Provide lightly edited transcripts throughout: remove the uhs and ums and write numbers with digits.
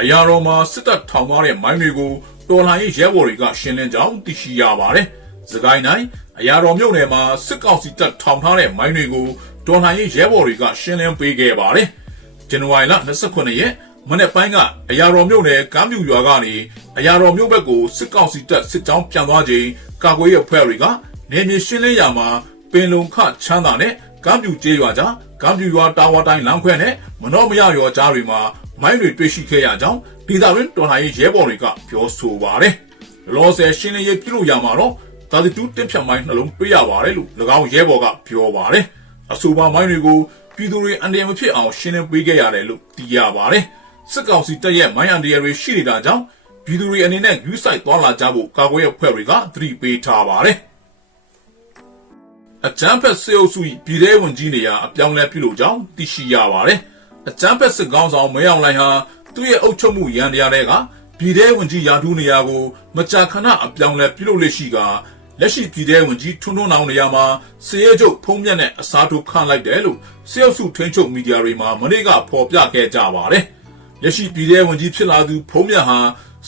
အရာတော်မှာစစ်တပ်ထောင်ထားတဲ့မိုင်းတွေကိုတော်လှန်ရေးရဲဘော်တွေကရှင်းလင်းကြောင်းသိရှိရပါတယ်။စကိုင်းတိုင်းအရာတော်မြို့နယ်မှာစစ်ကောင်စီတပ်ထောင်ထားတဲ့မိုင်းတွေကိုတော်လှန်ရေးရဲဘော်တွေကရှင်းလင်းပေးခဲ့ပါတယ်။ဇန်နဝါရီလ29ရက်မနေ့ပိုင်းကအရာတော်မြို့နယ်ကမ်းပြူရွာကနေအရာတော်မြို့ဘက်ကိုစစ်ကောင်စီတပ်စစ်ကြောင်းပြန်သွားချိန်ကာကွယ်ရေးအဖွဲ့တွေကနေမြေရှင်းလင်းရာမှာပင်လုံခချမ်းသာနဲ့ကမ်းပြူကျေးရွာကြားကမ်းပြူရွာတာဝါတိုင်းလမ်းခွဲနဲ့မနောမရရွာကြားတွေမှာမိုင်းတွေတွေ့ရှိခဲ့ရကြောင်းဒေသတွင်းတော်လှန်ရေးရဲဘော်တွေကပြောဆိုပါတယ်။လောဆယ်ရှင်းလင်းရေးပြုလုပ်ရမှာတော့တာတူတက်ဖြတ်မိုင်းနှလုံးတွေ့ရပါတယ်လို့၎င်းရဲဘော်ကပြောပါတယ်။အဆိုပါမိုင်းတွေကိုပြည်သူတွေအန္တရာယ်မဖြစ်အောင်ရှင်းလင်းပေးခဲ့ရတယ်လို့သိရပါတယ်။စစ်ကောင်စီတပ်ရဲ့မိုင်းအန္တရာယ်တွေရှိနေတာကြောင့်ပြည်သူတွေအနေနဲ့ယူဆိုင်သွားလာကြဖို့ကာကွယ်ရေးအဖွဲ့တွေကသတိပေးထားပါတယ်။အကြမ်းဖက်စစ်အုပ်စုပြည်ထောင်ဝန်ကြီးနေရာအပြောင်းလဲပြုလုပ်ကြောင်းသိရှိရပါတယ်။အကြမ်းဖက်စစ်ကောင်ဆောင်မဲအောင်လှိုင်ဟာသူ့ရဲ့အုပ်ချုပ်မှုရန်တရားတွေကပြည်ထောင်ဝန်ကြီးရာထူးနေရာကိုမကြာခဏအပြောင်းလဲပြုလုပ်လက်ရှိကလက်ရှိပြည်ထောင်ဝန်ကြီးထွန်းထွန်းအောင်နေရာမှာစစ်ရေးချုပ်ဖုံးမြတ်နဲ့အစားထိုးခန့်လိုက်တယ်လို့စစ်အုပ်စုထိန်းချုပ်မီဒီယာတွေမှာမနေ့ကဖော်ပြခဲ့ကြပါတယ်။လက်ရှိပြည်ထောင်ဝန်ကြီးဖြစ်လာသူဖုံးမြတ်ဟာ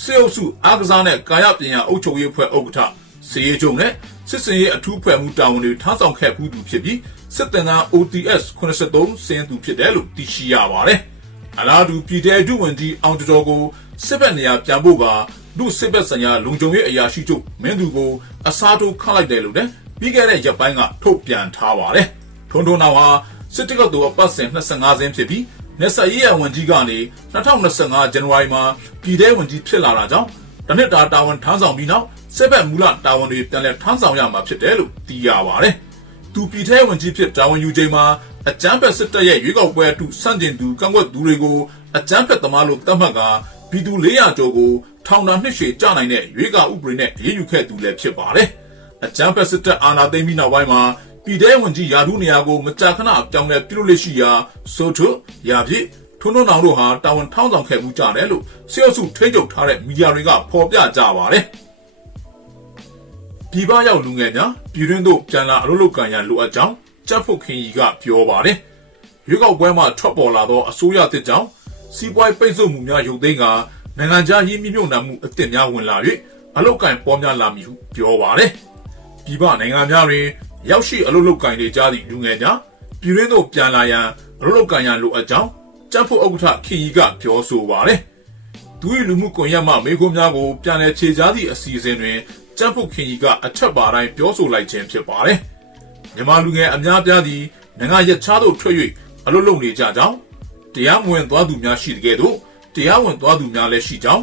စစ်အုပ်စုအားကစားနဲ့ကာယပညာအုပ်ချုပ်ရေးအဖွဲ့ဥက္ကဋ္ဌစစ်ရေးချုပ်နဲ့စစ်စင်ရေးအထူးဖွဲ့မှုတာဝန်တွေထမ်းဆောင်ခဲ့မှုသူဖြစ်ပြီးစစ်တပ်သား OTS 83စင်သူဖြစ်တယ်လို့သိရှိရပါတယ်။အလားတူပြည်ထောင်စုဝန်ကြီးအောင်တော်ကိုစစ်ဘက်နေရာပြန်ဖို့ကလူစစ်ဘက်ဆိုင်ရာလုံခြုံရေးအရာရှိချုပ်မင်းသူကိုအစားထိုးခန့်လိုက်တယ်လို့လည်းပြီးခဲ့တဲ့ရက်ပိုင်းကထုတ်ပြန်ထားပါတယ်။ထွန်းထွန်းအောင်ဟာစစ်တပ်ကအပတ်စဉ်25စင်းဖြစ်ပြီးနေဆက်ရေးရဝန်ကြီးကနေ2025ဇန်နဝါရီမှာပြည်ထောင်ဝန်ကြီးဖြစ်လာတာကြောင့်တနစ်တာဝန်ထမ်းဆောင်ပြီးနောက်စစ်ဘက်မူလတာဝန်တွေပြန်လည်ထမ်းဆောင်ရမှာဖြစ်တယ်လို့သိရပါတယ်။သူပြည်ထောင်ဝန်ကြီးဖြစ်တာဝန်ယူချိန်မှာအကြမ်းဖက်စစ်တပ်ရဲ့ရွေးကောက်ပွဲအထုစန့်ကျင်သူကန့်ကွက်သူတွေကိုအကြမ်းဖက်သမားလို့သတ်မှတ်ကပြည်သူ400ကျော်ကိုထောင်ဒဏ်နှစ်ရှည်ကျနိုင်တဲ့ရွေးကောက်ဥပဒေနဲ့အရေးယူခဲ့သူလည်းဖြစ်ပါတယ်။အကြမ်းဖက်စစ်တပ်အာဏာသိမ်းပြီးနောက်ပိုင်းမှာပြည်ထောင်ဝန်ကြီးရာထူးနေရာကိုမကြာခဏပြောင်းလဲပြုလုပ်လက်ရှိရာဆိုထုရာပြည့်ထွန်းထွန်းအောင်တို့ဟာတာဝန်ထောင်းဆောင်ခဲ့မှုကြတယ်လို့စစ်အုပ်စုထိန်းချုပ်ထားတဲ့မီဒီယာတွေကဖော်ပြကြပါတယ်။ပြည်ပရောက်လူငယ်များပြည်တွင်းသို့ပြန်လာအလုပ်လုပ်ကံရန်လိုအပ်ကြောင်းကြက်ဖို့ခင်ကြီးကပြောပါတယ်။ရွေးကောက်ပွဲမှာထွက်ပေါ်လာသောအစိုးရတစ်ကြောင့်စီးပွားရေးပိတ်ဆို့မှုများရုပ်သိမ်းကနိုင်ငံခြားရင်းနှီးမြှုပ်နှံမှုအသစ်များဝင်လာ၍အလုပ်ကံပေါ်များလာမည်ဟုပြောပါတယ်။ပြည်ပနိုင်ငံများတွင်ရောက်ရှိအလုပ်လုပ်ကံတွေကြားသည့်လူငယ်များပြည်တွင်းသို့ပြန်လာရန်အလုပ်လုပ်ကံရန်လိုအပ်ကြောင်းကြက်ဖို့ဥက္ကဋ္ဌခင်ကြီးကပြောဆိုပါတယ်။သူ၏လူမှုကွန်ရက်မှမေးခွန်းများကိုပြန်လည်ခြေကြားသည့်အစီအစဉ်တွင်ကျန်းဖို့ခင်ကြီးကအထက်ပါတိုင်းပြောဆိုလိုက်ခြင်းဖြစ်ပါတယ်။မြန်မာလူငယ်အများပြားသည့်နိုင်ငံရခြားသို့ထွက်၍အလုပ်လုပ်နေကြကြောင်းတရားမဝင်သွားသူများရှိတဲ့ကဲ့သို့တရားဝင်သွားသူများလည်းရှိကြောင်း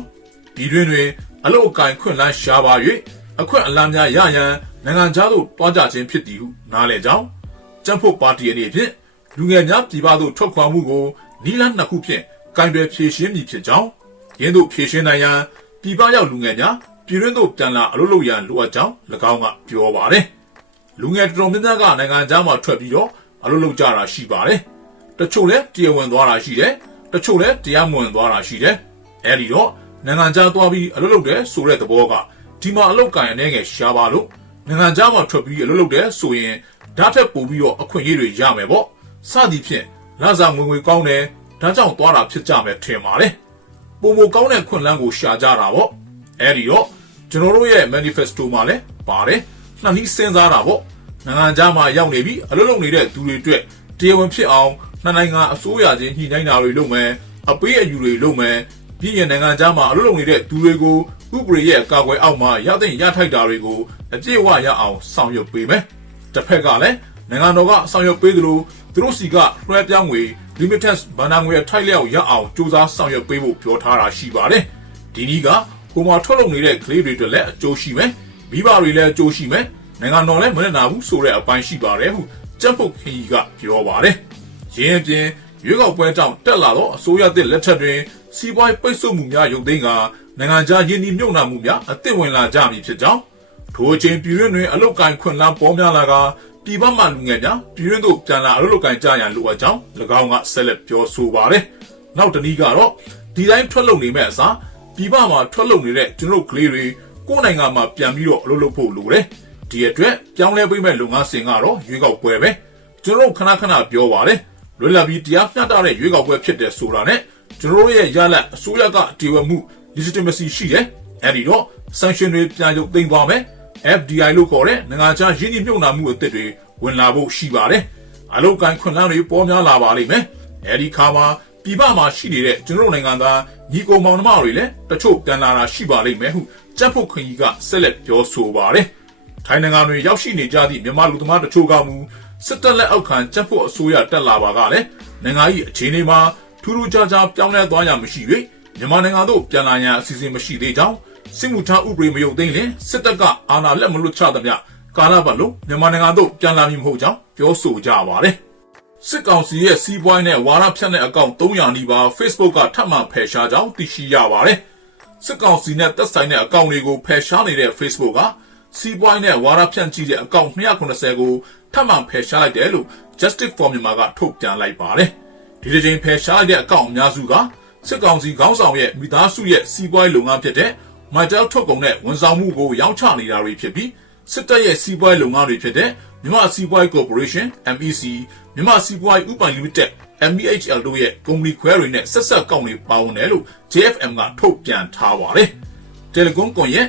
ပြည်တွင်းတွင်အလုပ်အကိုင်ခွင့်လန်းရှားပါ၍အခွင့်အလမ်းများရရန်နိုင်ငံခြားသို့တွားကြခြင်းဖြစ်သည်ဟုနားလည်ကြောင်းကျန်းဖို့ပါတီအနေဖြင့်လူငယ်များပြည်ပသို့ထွက်ခွာမှုကိုနီလန်းနှစ်ခုဖြင့်ကင်တွယ်ဖြေရှင်းမည်ဖြစ်ကြောင်းရင်းတို့ဖြေရှင်းနိုင်ရန်ပြည်ပရောက်လူငယ်များပြည်တွင်းသို့ပြန်လာအလုပ်လုပ်ရန်လိုအပ်ကြောင်း၎င်းကပြောပါတယ်။လူငယ်တော်များများကနိုင်ငံခြားမှာထွက်ပြီးတော့အလုပ်လုပ်ကြတာရှိပါတယ်။တချို့လည်းတရားဝင်သွားတာရှိတယ်။တချို့လည်းတရားမဝင်သွားတာရှိတယ်။အဲဒီတော့နိုင်ငံခြားသွားပြီးအလုပ်လုပ်တယ်ဆိုတဲ့သဘောကဒီမှာအလုပ်ကံအနေငယ်ရှားပါလို့နိုင်ငံခြားမှာထွက်ပြီးအလုပ်လုပ်တယ်ဆိုရင်ဓာတ်ထက်ပိုပြီးတော့အခွင့်အရေးတွေရမယ်ပေါ့။စသည်ဖြင့်လစာငွေကောင်းတယ်ဒါကြောင့်သွားတာဖြစ်ကြမယ်ထင်ပါတယ်။ပုံမကောင်းတဲ့ခွင့်လန်းကိုရှာကြတာပေါ့။အဲဒီတော့ကျွန်တော်တို့ရဲ့ manifesto မှာလည်းပါတယ်နှနည်းစဉ်းစားတာပေါ့နိုင်ငံခြားမှာရောက်နေပြီးအလုပ်လုပ်နေတဲ့သူတွေအတွက်တရားဝင်ဖြစ်အောင်နှစ်နိုင်ငံအစိုးရချင်းညှိနှိုင်းတာတွေလုပ်မယ်အပေးအယူတွေလုပ်မယ်ပြည်ရင်နိုင်ငံခြားမှာအလုပ်လုပ်နေတဲ့သူတွေကိုဥပဒေရဲ့ကာကွယ်အောက်မှာရတဲ့ရထိုက်တာတွေကိုအပြည့်အဝရအောင်ဆောင်ရွက်ပေးမယ်တစ်ဖက်ကလည်းနိုင်ငံတော်ကဆောင်ရွက်ပေးသလိုသူတို့စီကလွှဲပြောင်းငွေ limited ဘဏ္ဍာငွေအထိုက်လျောက်ရအောင်စူးစမ်းဆောင်ရွက်ပေးဖို့ပြောထားတာရှိပါတယ်ဒီနည်းကဟိုမှာထုတ်လုပ်နေတဲ့ကလေးတွေအတွက်လည်းအကျိုးရှိမယ်မိဘတွေလည်းအကျိုးရှိမယ်နိုင်ငံတော်လည်းမနဲ့နာဘူးဆိုတဲ့အပိုင်းရှိပါတယ်ဟုကျပ်ဖို့ခင်ကြီးကပြောပါတယ်ရင်းအပြင်ရွေးကောက်ပွဲကြောင့်တက်လာသောအစိုးရသစ်လက်ထက်တွင်စီးပွားရေးပိတ်ဆို့မှုများရုပ်သိမ်းကနိုင်ငံခြားရင်းနှီးမြှုပ်နှံမှုများအသစ်ဝင်လာကြမည်ဖြစ်ကြောင်းထိုအချိန်ပြည်တွင်းတွင်အလုပ်ကိုင်ခွင့်လန်းပေါ်များလာကပြည်ပမှလူငယ်များပြည်တွင်းသို့ပြန်လာအလုပ်လုပ်ကိုင်ကြရန်လိုအပ်ကြောင်း၎င်းကဆက်လက်ပြောဆိုပါတယ်နောက်တနည်းကတော့ဒီတိုင်းထွက်လုပ်နေမဲ့အစားပြည်ပမှာထွက်လုပ်နေတဲ့ကျွန်တော်တို့ကလေးတွေကိုယ်နိုင်ငံမှာပြန်ပြီးတော့အလုပ်လုပ်ဖို့လိုတယ်ဒီအတွက်ပြောင်းလဲပေးမဲ့လုပ်ငန်းစဉ်ကတော့ရွေးကောက်ပွဲပဲကျွန်တော်တို့ခဏခဏပြောပါတယ်လွတ်လပ်ပြီးတရားမျှတတဲ့ရွေးကောက်ပွဲဖြစ်တယ်ဆိုတာနဲ့ ကျွန်တော်ရဲ့ရလတ်အစိုးရကတည်ဝမှု legitimacy ရှိတယ်အဲ့ဒီတော့ sanction တွေပြန်ရုပ်သိမ်းသွားမယ် FDI လို့ခေါ်တဲ့နိုင်ငံခြားရင်းနှီးမြှုပ်နှံမှုအသစ်တွေဝင်လာဖို့ရှိပါတယ်အလုပ်ကိုင်းခွင့်လန်းတွေပေါ်များလာပါလိမ့်မယ်အဲ့ဒီခါမှာပြည်ပမှာရှိနေတဲ့ကျွန်တော်နိုင်ငံသားညီကိုမောင်နှမတွေလည်းတချို့ပြန်လာတာရှိပါလိမ့်မယ်ဟုကြက်ဖို့ခွင့်ကြီးကဆက်လက်ပြောဆိုပါတယ်ထိုင်းနိုင်ငံတွင်ရောက်ရှိနေကြသည့်မြန်မာလူသမားတချို့ကမူစစ်တပ်လက်အောက်ခံကြက်ဖို့အစိုးရတက်လာပါကလည်းနိုင်ငံ၏အခြေအနေမှာထူးထူးခြားခြားပြောင်းလဲသွားရမရှိ၍မြန်မာနိုင်ငံသို့ပြန်လာရန်အစီအစဉ်မရှိသေးကြောင်းစစ်မှုထမ်းဥပဒေမရုပ်သိမ်းလင်စစ်တပ်ကအာဏာလက်မလွတ်ချသမျှကာလပတ်လုံးမြန်မာနိုင်ငံသို့ပြန်လာမည်မဟုတ်ကြောင်းပြောဆိုကြပါတယ်စစ်ကောင်စီရဲ့စီးပွားရေးနဲ့ဝါဒဖြန့်တဲ့အကောင့်300နီးပါး Facebook ကထပ်မံဖယ်ရှားကြောင်းသိရှိရပါတယ်စစ်ကောင်စီနဲ့သက်ဆိုင်တဲ့အကောင့်တွေကိုဖယ်ရှားနေတဲ့ Facebook ကစီးပွားရေးနဲ့ဝါဒဖြန့်ကြည့်တဲ့အကောင့်290ကိုထပ်မံဖယ်ရှားလိုက်တယ်လို့ Justice for Myanmar ကထုတ်ပြန်လိုက်ပါတယ်ဒီတစ်ချိန်ဖယ်ရှားလိုက်တဲ့အကောင့်အများစုကစစ်ကောင်စီခေါင်းဆောင်ရဲ့မိသားစုရဲ့စီးပွားရေးလုပ်ငန်းဖြစ်တဲ့ Mytel ထုတ်ကုန်တဲ့ဝန်ဆောင်မှုကိုရောင်းချနေတာတွေဖြစ်ပြီးစစ်တပ်ရဲ့စီးပွားရေးလုပ်ငန်းတွေဖြစ်တဲ့မြန်မာစီးပွားရေးကော်ပိုရေးရှင်း MEC မြန်မာစီးပွားရေးဥပိုင် Limited MEHL တို့ရဲ့ကုမ္ပဏီခွဲတွေနဲ့ဆက်ဆက်ကောက်နေပါဝင်တယ်လို့ JFM ကထုတ်ပြန်ထားပါတယ်။ Telecom ကွန်ရက်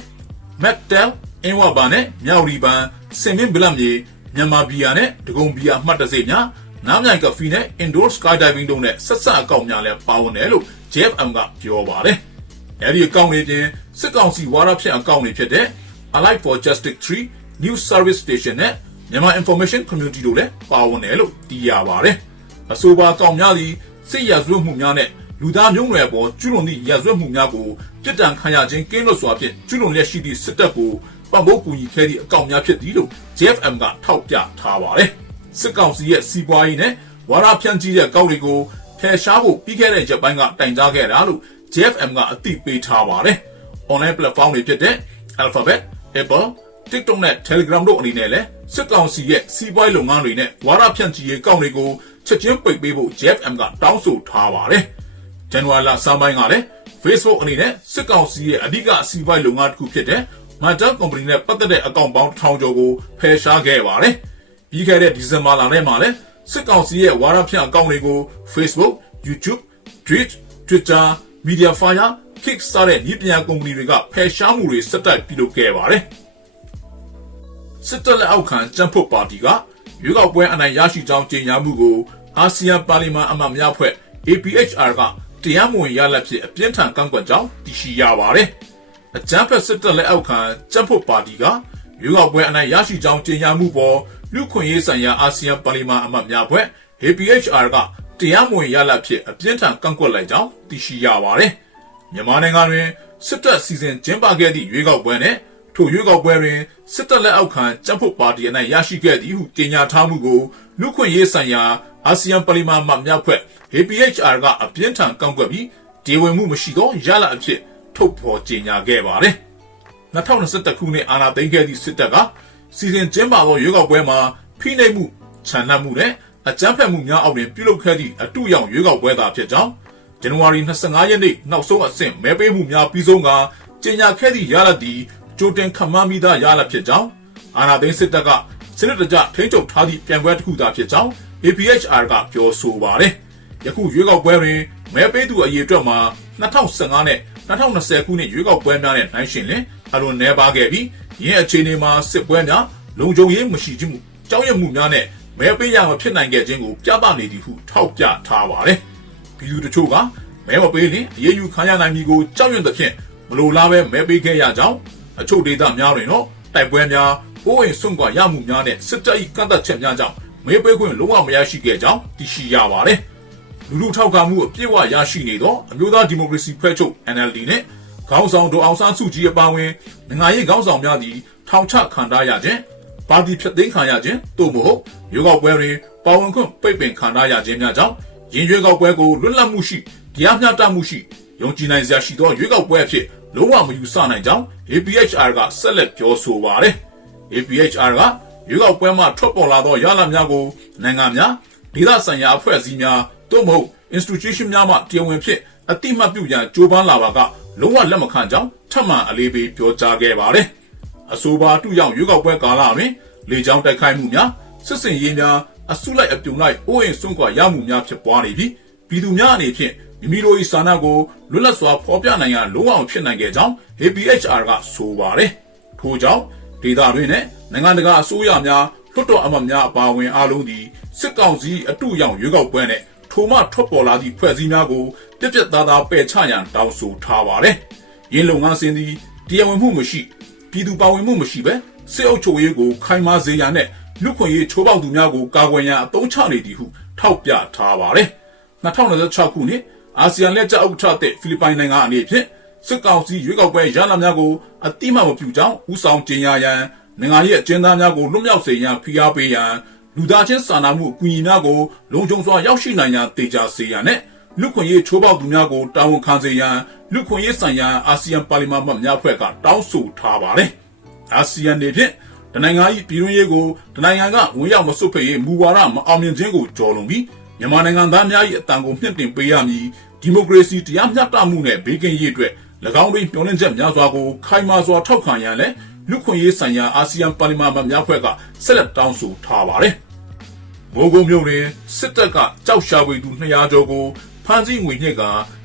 Mactel အင်းဝဘာနဲ့မြောက်ရီပန်စင်မင်းဗလမ်မြေမြန်မာဘီယာနဲ့ဒဂုံဘီယာမှတ်တစေများနားမြိုင်ကဖီနဲ့ Indoor Skydiving တို့နဲ့ဆက်ဆက်အကောက်များလည်းပါဝင်တယ်လို့ JFM ကပြောပါတယ်။အဲဒီအကောင့်တွေပြင်စစ်ကောင်စီဝါဒဖြန့်အကောင့်တွေဖြစ်တဲ့ Allied for Justice 3 News Service Station နဲ့မြန်မာ Information Community တို့လည်းပါဝင်တယ်လို့သိရပါတယ်။အဆိုပါအကောင့်များသည်စစ်ရာဇဝတ်မှုများနဲ့လူသားမျိုးနွယ်ပေါ်ကျူးလွန်သည့်ရာဇဝတ်မှုများကိုပြစ်ဒဏ်ခံရခြင်းကင်းလွတ်စွာဖြင့်ကျူးလွန်လျက်ရှိသည့်စစ်တပ်ကိုပံ့ပိုးကူညီခဲ့သည့်အကောင့်များဖြစ်သည်လို့ JFM ကထောက်ပြထားပါတယ်။စစ်ကောင်စီရဲ့စီးပွားရေးနဲ့ဝါဒဖြန့်ကြီးတဲ့အကောင့်တွေကိုဖယ်ရှားဖို့ပြီးခဲ့တဲ့ရက်ပိုင်းကတိုင်ကြားခဲ့တာလို့ JFM ကအသိပေးထားပါတယ်။ Online platform တွေဖြစ်တဲ့ Alphabet, Apple, TikTok နဲ့ Telegram တို့အနေနဲ့လည်းစစ်ကောင်စီရဲ့စီးပွားရေးလုပ်ငန်းတွေနဲ့ဝါဒဖြန့်ချီရေးကောက်တွေကိုချက်ချင်းပိတ်ပေးဖို့ JFM ကတောင်းဆိုထားပါတယ်။ဇန်နဝါရီလစပိုင်းကလည်း Facebook အနေနဲ့စစ်ကောင်စီရဲ့အဓိကစီးပွားရေးလုပ်ငန်းတစ်ခုဖြစ်တဲ့ Mytel Company နဲ့ပတ်သက်တဲ့အကောင့်ပေါင်း1000ကျော်ကိုဖယ်ရှားခဲ့ပါတယ်။ပြီးခဲ့တဲ့ဒီဇင်ဘာလထဲမှာလည်းစစ်ကောင်စီရဲ့ဝါဒဖြန့်အကောင့်တွေကို Facebook, YouTube, Twitch, Twitter, Mediafire, Kick စတဲ့ဤပညာကုမ္ပဏီတွေကဖယ်ရှားမှုတွေဆက်တိုက်ပြုလုပ်ခဲ့ပါတယ်။စစ်တပ်လက်အောက်ခံကြံ့ဖွတ်ပါတီကရွေးကောက်ပွဲအနိုင်ရရှိကြောင်းကြေညာမှုကိုအာဆီယံပါလီမန်အမတ်များအဖွဲ့ APHR ကတရားမဝင်ရလဒ်ဖြစ်အပြင်းထန်ကန့်ကွက်ကြောင်းသိရှိရပါတယ်။အကြမ်းဖက်စစ်တပ်လက်အောက်ခံကြံ့ဖွတ်ပါတီကရွေးကောက်ပွဲအနိုင်ရရှိကြောင်းကြေညာမှုပေါ်လူခွင့်ရေးဆိုင်ရာအာဆီယံပါလီမန်အမတ်များအဖွဲ့ APHR ကတရားမဝင်ရလဒ်ဖြစ်အပြင်းထန်ကန့်ကွက်လိုက်ကြောင်းသိရှိရပါတယ်။မြန်မာနိုင်ငံတွင်စစ်တပ်စီစဉ်ကျင်းပခဲ့သည့်ရွေးကောက်ပွဲနဲ့ထိုရွေးကောက်ပွဲတွင်စစ်တပ်လက်အောက်ခံကြံ့ဖွတ်ပါတီအနိုင်ရရှိခဲ့သည်ဟုကြေညာထားမှုကိုလူခွင့်ရေးဆိုင်ရာအာဆီယံပါလီမန်အမတ်များအဖွဲ့ APHR ကအပြင်းထန်ကန့်ကွက်ပြီးဒီဝင်မှုမရှိသောရလဒ်အဖြစ်ထုတ်ဖော်ကြေညာခဲ့ပါတယ်။2021ခုနှစ်အာဏာသိမ်းခဲ့သည့်စစ်တပ်ကစီစဉ်ကျင်းပသောရွေးကောက်ပွဲမှာဖိနှိပ်မှုခြံနှံ့မှုနဲ့အကြမ်းဖက်မှုများအောက်တွင်ပြုလုပ်ခဲ့သည့်အတူရောက်ရွေးကောက်ပွဲသာဖြစ်ကြောင်းဇန်နဝါရီ25ရက်နေ့နောက်ဆုံးအဆင့်မဲပေးမှုများပြီးဆုံးကကြေညာခဲ့သည့်ရလဒ်သည်ကြိုတင်ခန့်မှန်းမိသားရလဒ်ဖြစ်ကြောင်းအာဏာသိမ်းစစ်တပ်ကစနစ်တကျထိန်းချုပ်ထားသည့်ပြန်ပွဲတစ်ခုသာဖြစ်ကြောင်း APHR ကပြောဆိုပါတယ်။ယခုရွေးကောက်ပွဲတွင်မဲပေးသူအရေအတွက်မှာ2015နဲ့2020ခုနှစ်ရွေးကောက်ပွဲများနဲ့နှိုင်းယှဉ်လျှင်အလွန်နည်းပါးခဲ့ပြီးယင်းအခြေအနေမှာစစ်ပွဲများလုံခြုံရေးမရှိခြင်းမှုကြောက်ရွံ့မှုများနဲ့မဲပေးရမဖြစ်နိုင်ခဲ့ခြင်းကိုပြသနေသည်ဟုထောက်ပြထားပါတယ်။ပြည်သူတချို့ကမဲမပေးရင်အရေးယူခံရနိုင်မည်ကိုကြောက်ရွံ့သဖြင့်မလိုလားပဲမဲပေးခဲ့ရကြောင်းအချို့ဒေသများတွင်တော့တိုက်ပွဲများပိုးဝင်ဆွန့်ခွာရမှုများနဲ့စစ်တပ်၏ကန့်သတ်ချက်များကြောင့်မဲပေးခွင့်လုံးဝမရရှိခဲ့ကြောင်းသိရှိရပါတယ်။လူထုထောက်ခံမှုအပြည့်အဝရရှိနေသောအမျိုးသားဒီမိုကရေစီဖွဲ့ချုပ် NLD နဲ့ခေါင်းဆောင်ဒေါ်အောင်ဆန်းစုကြည်အပါအဝင်နိုင်ငံရေးခေါင်းဆောင်များသည်ထောင်ချခံထားရခြင်းပါတီဖြတ်သိမ်းခံရခြင်းသို့မဟုတ်ရွေးကောက်ပွဲတွင်ပါဝင်ခွင့်ပိတ်ပင်ခံထားရခြင်းများကြောင့်ရင်းရွေးကောက်ပွဲကိုလွတ်လပ်မှုရှိတရားမျှတမှုရှိယုံကြည်နိုင်စရာရှိသောရွေးကောက်ပွဲအဖြစ်လုံးဝမယူဆနိုင်ကြောင်း APHR ကဆက်လက်ပြောဆိုပါတယ်။ APHR ကရွေးကောက်ပွဲမှာထွက်ပေါ်လာသောရလဒ်များကိုနိုင်ငံများဒေသဆိုင်ရာအဖွဲ့အစည်းများသို့မဟုတ် institution များမှတရားဝင်ဖြစ်အတိမတ်ပြုရန်ကြိုးပမ်းလာပါကလုံးဝလက်မခံကြောင်းထပ်မံအလေးပေးပြောကြားခဲ့ပါတယ်။အဆိုပါတူရောက်ရွေးကောက်ပွဲကာလတွင်လေကြောင်းတိုက်ခိုက်မှုများစစ်စင်ရေးများအစုလိုက်အပြုံလိုက်အိုးအိမ်စွန့်ခွာရမှုများဖြစ်ပွားနေပြီးပြည်သူများအနေဖြင့် မိမိတို့၏စာနာကိုလွတ်လပ်စွာဖော်ပြနိုင်ရန်လုံးဝဖြစ်နိုင်ခဲ့ကြောင်း APHR ကဆိုပါတယ်။ထို့ကြောင့်ဒေသတွင်းနဲ့နိုင်ငံတကာအစိုးရများလွှတ်တော်အမတ်များအပါအဝင်အားလုံးသည်စစ်ကောင်စီအတုရောင်ရွေးကောက်ပွဲနဲ့ထိုမှထွက်ပေါ်လာသည့်ဖွဲ့စည်းများကိုပြက်ပြက်သားသားပယ်ချရန်တောင်းဆိုထားပါတယ်။ရင်းလုပ်ငန်းစဉ်သည်တရားဝင်မှုမရှိပြည်သူပါဝင်မှုမရှိပဲစစ်အုပ်ချုပ်ရေးကိုခိုင်မာစေရန်နဲ့လူခွင့်ရေးချိုးဖောက်သူများကိုကာကွယ်ရန်အသုံးချနေသည်ဟုထောက်ပြထားပါတယ်။2026ခုနှစ်အာဆီယံလက်ကျဥက္ကဋ္ဌတဲ့ဖိလစ်ပိုင်နိုင်ငံအနေဖြင့်စစ်ကောင်စီရွေးကောက်ပွဲရလဒ်များကိုအတိမမပြုကြောင်းဦးဆောင်ကြေညာရန်နိုင်ငံရဲ့အကျဉ်းသားများကိုလွတ်မြောက်စေရန်ဖိအားပေးရန်လူသားချင်းစာနာမှုအကူအညီများကိုလုံခြုံစွာရောက်ရှိနိုင်ရန်တေချာစေရန်နဲ့လူခွင့်ရေးချိုးဖောက်သူများကိုတာဝန်ခံစေရန်လူခွင့်ရေးဆိုင်ရာအာဆီယံပါလီမန်မှများဖွဲ့ကတောင်းဆိုထားပါတယ်။အာဆီယံနေဖြင့်တနိုင်ငံ၏ပြည်တွင်းရေးကိုတနိုင်ငံကဝင်ရောက်မစွတ်ဖက်ရေးမူဝါဒမအောင်မြင်ခြင်းကိုကြော်လွန်ပြီးမြန်မာနိုင်ငံသားများ၏အတန်ကိုမြင့်တင်ပေးရမည်ဒီမိုကရေစီတရားမျှတမှုနဲ့ဘေးကင်းရေးအတွက်၎င်းတို့မျှော်လင့်ချက်များစွာကိုခိုင်မာစွာထောက်ခံရန်และလူခွင့်ရေးဆိုင်ရာအာဆီယံပါလီမန်များဖွဲ့ကဆက်လက်တောင်းဆိုထားပါတယ်။မိုးကုတ်မြို့တွင်စစ်တပ်ကကြောက်ရှာဖွေသူ200ကျော်ကိုဖမ်းဆီးငွေညှစ်က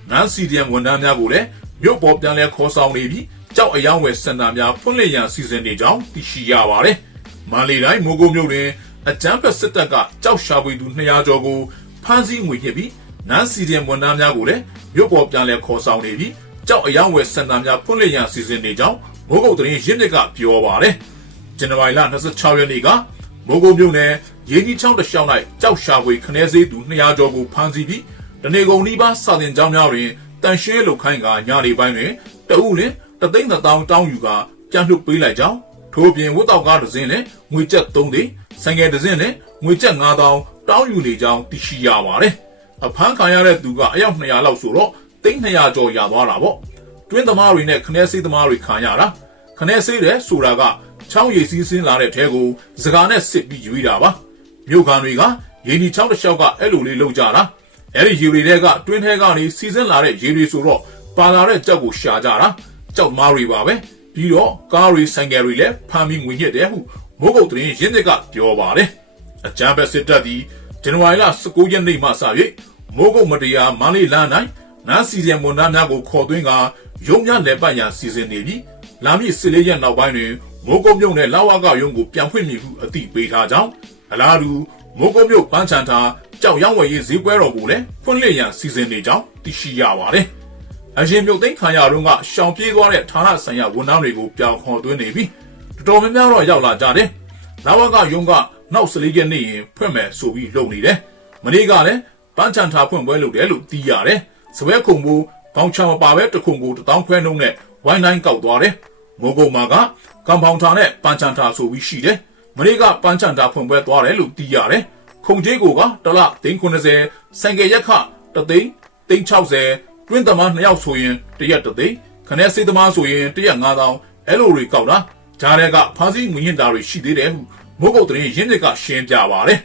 နန်း CDM ဝန်ထမ်းများကိုလည်းမြို့ပေါ်ပြန်လည်ခေါ်ဆောင်နေပြီးကြောက်အယောင်ဝယ်စင်တာများဖွင့်လှစ်ရန်စီစဉ်နေကြောင်းသိရှိရပါတယ်။မန္တလေးတိုင်းမိုးကုတ်မြို့တွင်အကြမ်းဖက်စစ်တပ်ကကြောက်ရှာဖွေသူ200ကျော်ကိုဖမ်းဆီးငွေညှစ်ပြီးနန်း CDM ဝန်ထမ်းများကိုလည်းမြို့ပေါ်ပြန်လည်ခေါ်ဆောင်နေပြီးကြောက်အယောင်ဝယ်စင်တာများဖွင့်လှစ်ရန်စီစဉ်နေကြောင်းမိုးကုတ်သတင်းရင်းမြစ်ကပြောပါတယ်။ဇန်နဝါရီလ26ရက်နေ့ကမိုးကုတ်မြို့နယ်ရင်းကြီးချောင်းတစ်လျှောက်၌ကြောက်ရှာဖွေခနဲစေးသူ200ကျော်ကိုဖမ်းဆီးပြီးတနေကုန်နီးပါးစာတင်ကျောင်းများတွင်တန်ရှင်းလုပ်ခိုင်းကညနေပိုင်းတွင်တအုပ်လင်3,000တောင်းယူကပြန်လွှတ်ပေးလိုက်ကြောင်းထို့ပြင်ဝတ်တောက်ကားတစ်စင်းနဲ့ငွေကျပ်3သိန်းဆိုင်ကယ်တစ်စင်းနဲ့ငွေကျပ်9,000တောင်းယူနေကြောင်းသိရှိရပါတယ်။အဖမ်းခံရတဲ့သူကအယောက်200လောက်ဆိုတော့300ကျော်ရသွားတာပေါ့။တွင်းသမားတွေနဲ့ခနဲစေးသမားတွေခံရတာခနဲစေးတဲ့ဆိုတာကချောင်းရည်စည်းစင်းလာတဲ့ထဲကိုစကားနဲ့စစ်ပြီးရွေးတာပါမြို့ခံတွေကရေဒီချောင်းတစ်လျှောက်ကအဲ့လိုလေးလုပ်ကြတာအဲ့ဒီရေတွေကတွင်းထဲကနေစီးစင်းလာတဲ့ရေတွေဆိုတော့ပါလာတဲ့ကြောက်ကိုရှာကြတာကြောက်မားတွေပါပဲပြီးတော့ကားတွေဆိုင်ကယ်တွေလည်းဖမ်းပြီးငွေညှစ်တယ်ဟုမိုးကုတ်သတင်းရင်းမြစ်ကပြောပါတယ်အကြမ်းဖက်စစ်တပ်သည်ဇန်နဝါရီလ19ရက်နေ့မှစ၍မိုးကုတ်မတရားမန္တလေးလမ်း၌နန်းစီရီယံဝန်ထမ်းများကိုခေါ်သွင်းကရုံးများလက်ပတ်ရန်စီစဉ်နေပြီးလာမည့်14ရက်နောက်ပိုင်းတွင်မိုးကုတ်မြို့နယ်လာဝကရုံးကိုပြန်ဖွင့်မည်ဟုအသိပေးထားကြောင်းအလားတူမိုးကုတ်မြို့ပန်းချန်ထာကြောက်ရောင်းဝယ်ရေးဈေးပွဲတော်ကိုလည်းဖွင့်လှစ်ရန်စီစဉ်နေကြောင်းသိရှိရပါတယ်။အရင်မြို့သိမ်းခံရတော့ကရှောင်ပြေးသွားတဲ့ဌာနဆိုင်ရာဝန်ထမ်းတွေကိုပြောင်းခေါ်သွင်းနေပြီးတော်တော်များများတော့ရောက်လာကြတယ်။လာဝကရုံးကနောက်14ရက်နေ့ရင်ဖွင့်မယ်ဆိုပြီးလုပ်နေတယ်။မနေ့ကလည်းပန်းချန်ထာဖွင့်ပွဲလုပ်တယ်လို့သိရတယ်။စပွဲခုံကိုဘောင်းချမပါပဲတခုံကို1000ခွဲနှုန်းနဲ့ဝိုင်းတိုင်းကောက်သွားတယ်။မိုးကုတ်မှာကကံပေါင်ထာနဲ့ပန်းချန်ထာဆိုပြီးရှိတယ်။မနေ့ကပန်းချန်ထာဖွင့်ပွဲသွားတယ်လို့သိရတယ်။ခုံကြီးကိုကတလ390ဆိုင်ကယ်ရက်ခ3,360တွင်းသမား2ယောက်ဆိုရင်တရက်3သိန်းခနဲစေးသမားဆိုရင်တရက်9,000အဲ့လိုတွေကောက်တာဂျားတွေကဖားစီငွေညှစ်တာတွေရှိသေးတယ်ဟုမိုးကုတ်သတင်းရင်းမြစ်ကရှင်းပြပါတယ်